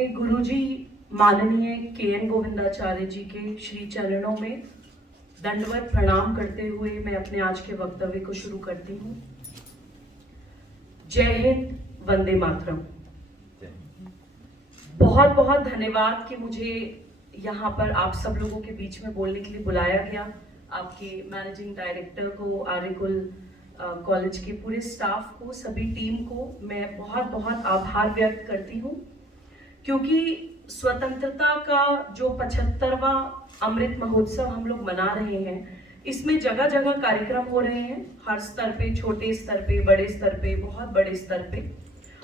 अपने गुरुजी माननीय के.एन. गोविंदाचार्य जी के श्री चरणों में दंडवत प्रणाम करते हुए मैं अपने आज के वक्तव्य को शुरू करती हूँ। जय हिंद, वंदे मातरम। बहुत बहुत धन्यवाद कि मुझे यहाँ पर आप सब लोगों के बीच में बोलने के लिए बुलाया गया। आपके मैनेजिंग डायरेक्टर को, आर्यकुल कॉलेज के पूरे स्टाफ को, सभी टीम को मैं बहुत बहुत आभार व्यक्त करती हूँ, क्योंकि स्वतंत्रता का जो 75वां अमृत महोत्सव हम लोग मना रहे हैं, इसमें जगह जगह कार्यक्रम हो रहे हैं, हर स्तर पे, छोटे स्तर पे, बड़े स्तर पे, बहुत बड़े स्तर पे।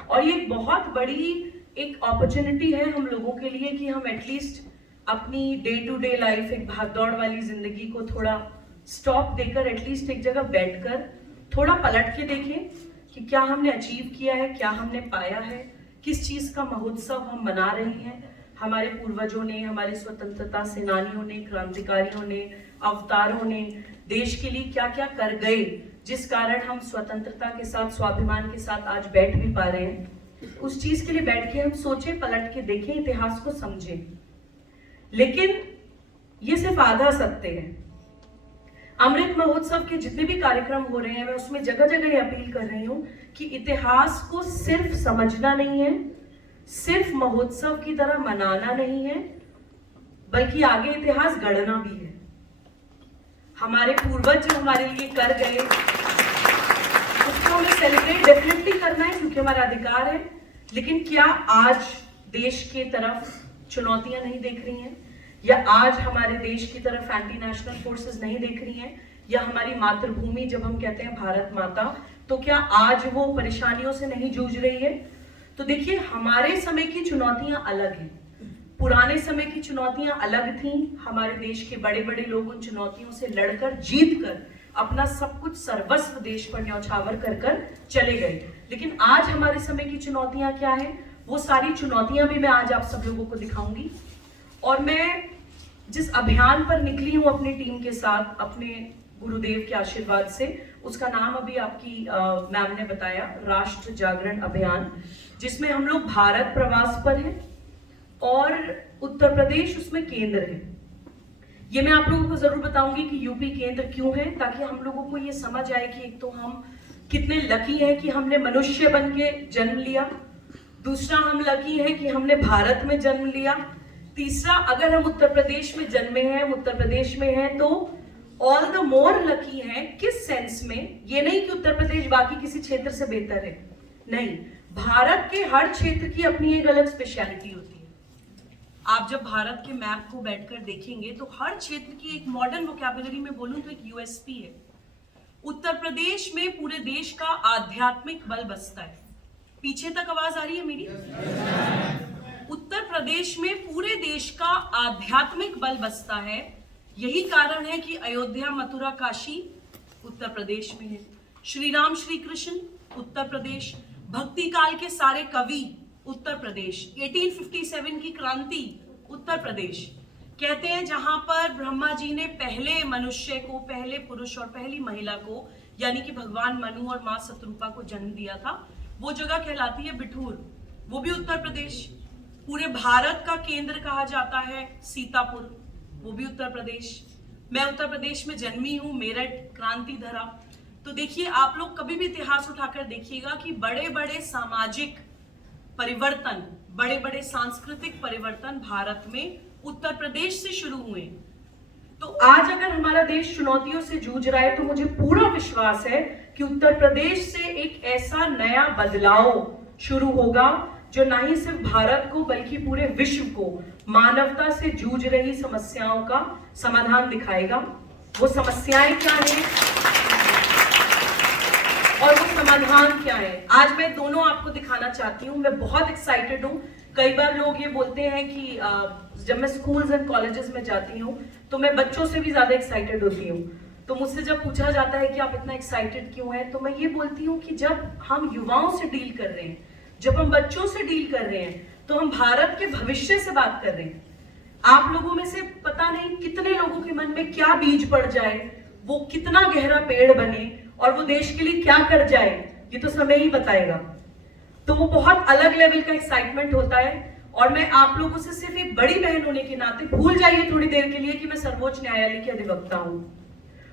और ये बहुत बड़ी एक अपॉर्चुनिटी है हम लोगों के लिए कि हम एटलीस्ट अपनी डे टू डे लाइफ, एक भागदौड़ वाली जिंदगी को थोड़ा स्टॉप देकर एटलीस्ट एक जगह बैठकर थोड़ा पलट के देखें कि क्या हमने अचीव किया है, क्या हमने पाया है, किस चीज का महोत्सव हम मना रहे हैं। हमारे पूर्वजों ने, हमारे स्वतंत्रता सेनानियों ने, क्रांतिकारियों ने, अवतारों ने देश के लिए क्या क्या कर गए, जिस कारण हम स्वतंत्रता के साथ, स्वाभिमान के साथ आज बैठ भी पा रहे हैं। उस चीज के लिए बैठ के हम सोचें, पलट के देखें, इतिहास को समझें। लेकिन ये सिर्फ आधा सत्य है। अमृत महोत्सव के जितने भी कार्यक्रम हो रहे हैं, मैं उसमें जगह जगह ये अपील कर रही हूँ कि इतिहास को सिर्फ समझना नहीं है, सिर्फ महोत्सव की तरह मनाना नहीं है, बल्कि आगे इतिहास गढ़ना भी है। हमारे पूर्वज जो हमारे लिए कर गए, उसको हमें सेलिब्रेट डेफिनेटली करना है, क्योंकि हमारा अधिकार है। लेकिन क्या आज देश के तरफ चुनौतियां नहीं देख रही हैं, या आज हमारे देश की तरफ एंटी नेशनल फोर्सेस नहीं देख रही हैं, या हमारी मातृभूमि, जब हम कहते हैं भारत माता, तो क्या आज वो परेशानियों से नहीं जूझ रही है? तो देखिए, हमारे समय की चुनौतियां अलग हैं, पुराने समय की चुनौतियां अलग थीं। हमारे देश के बड़े बड़े लोग उन चुनौतियों से लड़कर, जीत कर, अपना सब कुछ सर्वस्व देश पर न्यौछावर कर कर चले गए। लेकिन आज हमारे समय की चुनौतियां क्या है, वो सारी चुनौतियां भी मैं आज आप सब लोगों को दिखाऊंगी। और मैं जिस अभियान पर निकली हूं अपनी टीम के साथ, अपने गुरुदेव के आशीर्वाद से, उसका नाम अभी आपकी मैम ने बताया, राष्ट्र जागरण अभियान, जिसमें हम लोग भारत प्रवास पर हैं और उत्तर प्रदेश उसमें केंद्र है। ये मैं आप लोगों को जरूर बताऊंगी कि यूपी केंद्र क्यों है, ताकि हम लोगों को ये समझ आए कि एक तो हम कितने लकी हैं कि हमने मनुष्य बन के जन्म लिया, दूसरा हम लकी हैं कि हमने भारत में जन्म लिया, तीसरा अगर हम उत्तर प्रदेश में जन्मे हैं, उत्तर प्रदेश में हैं, तो ऑल द मोर लकी हैं। किस सेंस में? ये नहीं कि उत्तर प्रदेश बाकी किसी क्षेत्र से बेहतर है, नहीं, भारत के हर क्षेत्र की अपनी एक अलग स्पेशलिटी होती है। आप जब भारत के मैप को बैठकर देखेंगे तो हर क्षेत्र की एक मॉडर्न वोकैबुलरी में बोलूं तो एक यूएसपी है। उत्तर प्रदेश में पूरे देश का आध्यात्मिक बल बसता है। पीछे तक आवाज आ रही है मेरी? उत्तर प्रदेश में पूरे देश का आध्यात्मिक बल बसता है। यही कारण है कि अयोध्या, मथुरा, काशी उत्तर प्रदेश में है। श्री राम, श्री कृष्ण उत्तर प्रदेश, भक्ति काल के सारे कवि उत्तर प्रदेश, 1857 की क्रांति उत्तर प्रदेश। कहते हैं जहां पर ब्रह्मा जी ने पहले मनुष्य को, पहले पुरुष और पहली महिला को, यानी कि भगवान मनु और मां शत्रुपा को जन्म दिया था, वो जगह कहलाती है बिठूर, वो भी उत्तर प्रदेश। पूरे भारत का केंद्र कहा जाता है सीतापुर, वो भी उत्तर प्रदेश। मैं उत्तर प्रदेश में जन्मी हूं, मेरठ, क्रांति धरा। तो देखिए, आप लोग कभी भी इतिहास उठाकर देखिएगा कि बड़े बड़े सामाजिक परिवर्तन, बड़े बड़े सांस्कृतिक परिवर्तन भारत में उत्तर प्रदेश से शुरू हुए। तो आज अगर हमारा देश चुनौतियों से जूझ रहा है, तो मुझे पूरा विश्वास है कि उत्तर प्रदेश से एक ऐसा नया बदलाव शुरू होगा जो ना ही सिर्फ भारत को बल्कि पूरे विश्व को मानवता से जूझ रही समस्याओं का समाधान दिखाएगा। वो समस्याएं क्या हैं और वो समाधान क्या है, आज मैं दोनों आपको दिखाना चाहती हूँ। मैं बहुत एक्साइटेड हूँ। कई बार लोग ये बोलते हैं कि जब मैं स्कूल्स एंड कॉलेजेस में जाती हूँ तो मैं बच्चों से भी ज्यादा एक्साइटेड होती हूँ। तो मुझसे जब पूछा जाता है कि आप इतना एक्साइटेड क्यों हैं, तो मैं ये बोलती हूँ कि जब हम युवाओं से डील कर रहे हैं, जब हम बच्चों से डील कर रहे हैं, तो हम भारत के भविष्य से बात कर रहे हैं। आप लोगों में से पता नहीं कितने लोगों के मन में क्या बीज पड़ जाए, वो कितना गहरा पेड़ बने और वो देश के लिए क्या कर जाए, ये तो समय ही बताएगा। तो वो बहुत अलग लेवल का एक्साइटमेंट होता है। और मैं आप लोगों से सिर्फ एक बड़ी बहन होने के नाते भूल जाइए थोड़ी देर के लिए कि मैं सर्वोच्च न्यायालय की अधिवक्ता हूं,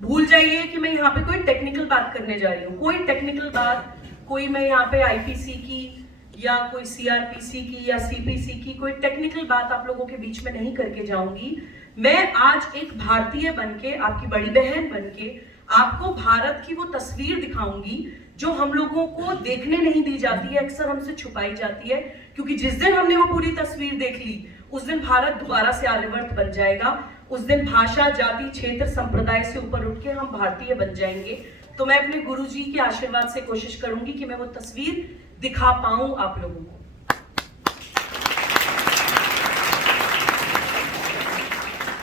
भूल जाइए कि मैं यहाँ पे कोई टेक्निकल बात करने जा रही हूँ, कोई टेक्निकल बात, कोई मैं यहाँ पे आईपीसी की या कोई सीआरपीसी की या सीपीसी की कोई टेक्निकल बात आप लोगों के बीच में नहीं करके जाऊंगी। मैं आज एक भारतीय बनके, आपकी बड़ी बहन बनके आपको भारत की वो तस्वीर दिखाऊंगी जो हम लोगों को देखने नहीं दी जाती है, अक्सर हमसे छुपाई जाती है, क्योंकि जिस दिन हमने वो पूरी तस्वीर देख ली उस दिन भारत दोबारा से आर्यवर्त बन जाएगा। उस दिन भाषा, जाति, क्षेत्र, संप्रदाय से ऊपर उठ के हम भारतीय बन जाएंगे। तो मैं अपने गुरुजी के आशीर्वाद से कोशिश करूंगी कि मैं वो तस्वीर दिखा पाऊं आप लोगों को।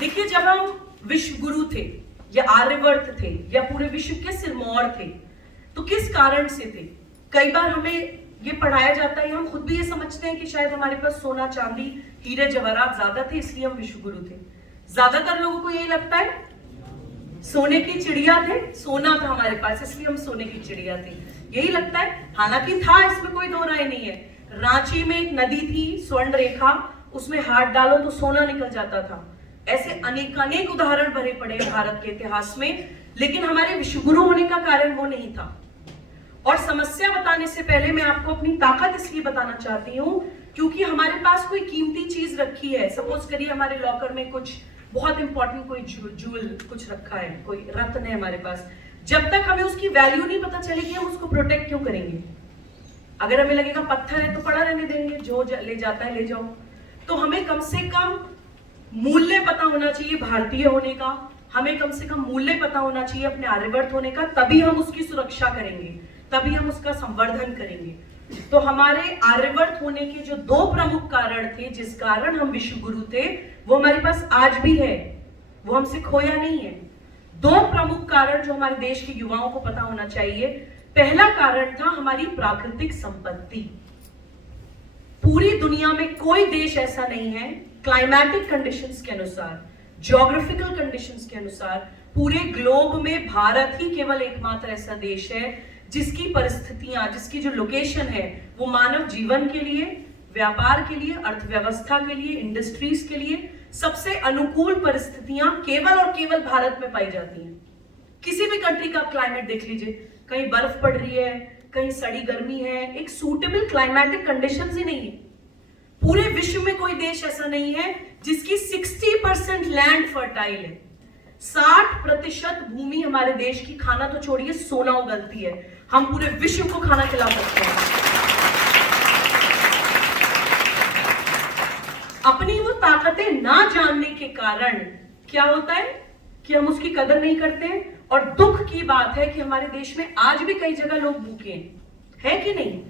देखिए, जब हम विश्व गुरु थे या आर्यवर्त थे या पूरे विश्व के सिरमौर थे तो किस कारण से थे? कई बार हमें ये पढ़ाया जाता है, हम खुद भी ये समझते हैं कि शायद हमारे पास सोना, चांदी, हीरे जवाहरात ज्यादा थे इसलिए हम विश्व गुरु थे। ज्यादातर लोगों को यही लगता है सोने की चिड़िया थे, सोना था हमारे पास इसलिए हम सोने की चिड़िया थे, यही लगता है। हालांकि था, इसमें कोई दो राय नहीं है। रांची में एक नदी थी स्वर्ण रेखा, उसमें हाथ डालो तो सोना निकल जाता था। ऐसे अनेक उदाहरण भरे पड़े भारत के इतिहास में, लेकिन हमारे विश्वगुरु होने का कारण वो नहीं था। और समस्या बताने से पहले मैं आपको अपनी ताकत इसलिए बताना चाहती हूँ क्योंकि हमारे पास कोई कीमती चीज रखी है। सपोज करिए हमारे लॉकर में कुछ बहुत इंपॉर्टेंट कोई जूल कुछ रखा है, कोई रत्न है हमारे पास। जब तक हमें उसकी वैल्यू नहीं पता चलेगी हम उसको प्रोटेक्ट क्यों करेंगे? अगर हमें लगेगा पत्थर है तो पड़ा रहने देंगे, जो ले जाता है ले जाओ। तो हमें कम से कम मूल्य पता होना चाहिए भारतीय होने का, हमें कम से कम मूल्य पता होना चाहिए अपने आर्यवर्त होने का, तभी हम उसकी सुरक्षा करेंगे, तभी हम उसका संवर्धन करेंगे। तो हमारे आर्यवर्त होने के जो दो प्रमुख कारण थे जिस कारण हम विश्व गुरु थे, वो हमारे पास आज भी है, वो हमसे खोया नहीं है। दो प्रमुख कारण जो हमारे देश के युवाओं को पता होना चाहिए। पहला कारण था हमारी प्राकृतिक संपत्ति। पूरी दुनिया में कोई देश ऐसा नहीं है, क्लाइमेटिक कंडीशंस के अनुसार, ज्योग्राफिकल कंडीशंस के अनुसार पूरे ग्लोब में भारत ही केवल एकमात्र ऐसा देश है जिसकी परिस्थितियां, जिसकी जो लोकेशन है वो मानव जीवन के लिए, व्यापार के लिए, अर्थव्यवस्था के लिए, इंडस्ट्रीज के लिए सबसे अनुकूल परिस्थितियां केवल और केवल भारत में पाई जाती हैं। किसी भी कंट्री का क्लाइमेट देख लीजिए, कहीं बर्फ पड़ रही है, कहीं सड़ी गर्मी है, एक सूटेबल क्लाइमेटिक कंडीशंस ही नहीं है। पूरे विश्व में कोई देश ऐसा नहीं है जिसकी 60% लैंड फर्टाइल है। 60% भूमि हमारे देश की, खाना तो छोड़िए, सोना उगलती है। हम पूरे विश्व को खाना खिला सकते हैं। अपनी वो ताकतें ना जानने के कारण क्या होता है कि हम उसकी कदर नहीं करते हैं। और दुख की बात है कि हमारे देश में आज भी कई जगह लोग भूखे हैं, कि नहीं?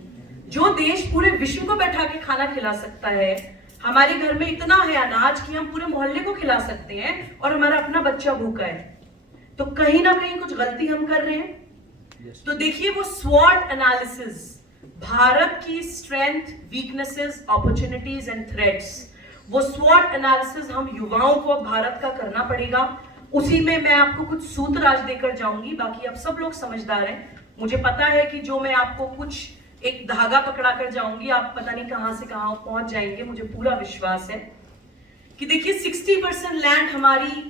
जो देश पूरे विश्व को बैठा के खाना खिला सकता है, हमारे घर में इतना है अनाज कि हम पूरे मोहल्ले को खिला सकते हैं और हमारा अपना बच्चा भूखा है, तो कहीं ना कहीं कुछ गलती हम कर रहे हैं। तो देखिए वो स्वॉट एनालिसिस, भारत की strength, weaknesses, opportunities and threats, वो स्वॉट एनालिसिस हम युवाओं को अब भारत का करना पड़ेगा। उसी में मैं आपको कुछ सूत्र आज देकर जाऊंगी, बाकी आप सब लोग समझदार हैं। मुझे पता है कि जो मैं आपको कुछ एक धागा पकड़ा कर जाऊंगी, आप पता नहीं कहां से कहां पहुंच जाएंगे, मुझे पूरा विश्वास है कि देखिए 60% लैंड हमारी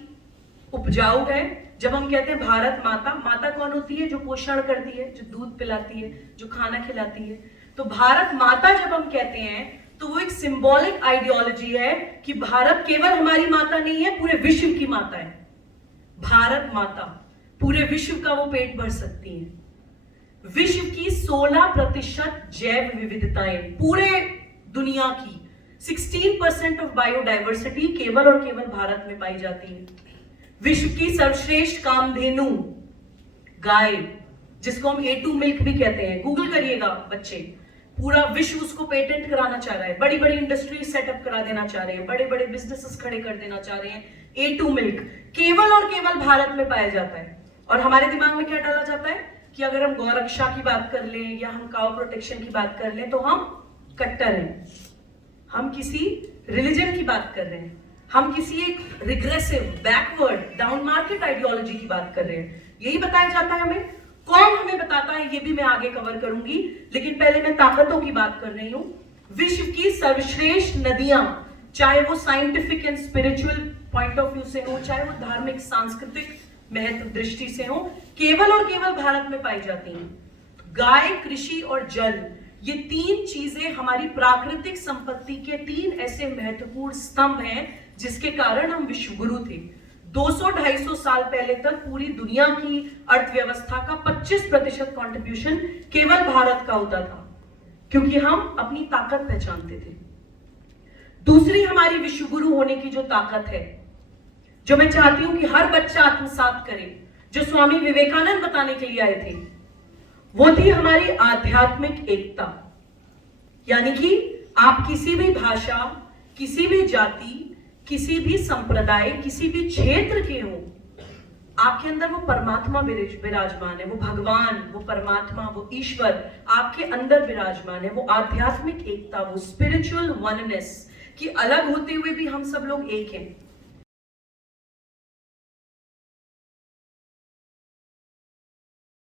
उपजाऊ है। जब हम कहते हैं भारत माता, माता कौन होती है? जो पोषण करती है, जो दूध पिलाती है, जो खाना खिलाती है। तो भारत माता जब हम कहते हैं तो वो एक सिंबॉलिक आइडियोलॉजी है कि भारत केवल हमारी माता नहीं है, पूरे विश्व की माता है। भारत माता पूरे विश्व का वो पेट भर सकती है। विश्व की 16% जैव विविधताएं, पूरे दुनिया की 16% ऑफ बायोडाइवर्सिटी केवल और केवल भारत में पाई जाती है। विश्व की सर्वश्रेष्ठ कामधेनु गाय, जिसको हम A2 मिल्क भी कहते हैं, गूगल करिएगा बच्चे, पूरा विश्व उसको पेटेंट कराना चाह रहा है, बड़ी बड़ी इंडस्ट्री सेटअप करा देना चाह रहे हैं, बड़े बड़े बिजनेसेस खड़े कर देना चाह रहे हैं। A2 मिल्क केवल और केवल भारत में पाया जाता है। और हमारे दिमाग में क्या डाला जाता है कि अगर हम गौरक्षा की बात कर लें या हम काउ प्रोटेक्शन की बात कर लें तो हम कट्टर हैं, हम किसी रिलीजन की बात कर रहे हैं, हम किसी एक regressive, backward, down market ideology की बात कर रहे हैं। यही बताया जाता है हमें। कौन हमें बताता है ये भी मैं आगे कवर करूंगी, लेकिन पहले मैं ताकतों की बात कर रही हूं। विश्व की सर्वश्रेष्ठ नदियां, चाहे वो scientific and spiritual point of view से हो, चाहे वो धार्मिक सांस्कृतिक महत्व दृष्टि से हो, केवल और केवल भारत में पाई जाती हैं। गाय, कृषि और जल, ये तीन चीजें हमारी प्राकृतिक संपत्ति के तीन ऐसे महत्वपूर्ण स्तंभ हैं जिसके कारण हम विश्वगुरु थे। 200-250 साल पहले तक पूरी दुनिया की अर्थव्यवस्था का 25% कंट्रीब्यूशन केवल भारत का होता था, क्योंकि हम अपनी ताकत पहचानते थे। दूसरी हमारी विश्वगुरु होने की जो ताकत है, जो मैं चाहती हूं कि हर बच्चा आत्मसात करे, जो स्वामी विवेकानंद बताने के लिए आए थे, वो थी हमारी आध्यात्मिक एकता। यानी कि आप किसी भी भाषा, किसी भी जाति, किसी भी संप्रदाय, किसी भी क्षेत्र के हो, आपके अंदर वो परमात्मा विराजमान है, वो भगवान, वो परमात्मा, वो ईश्वर आपके अंदर विराजमान है। वो आध्यात्मिक एकता, वो स्पिरिचुअल वननेस कि अलग होते हुए भी हम सब लोग एक हैं।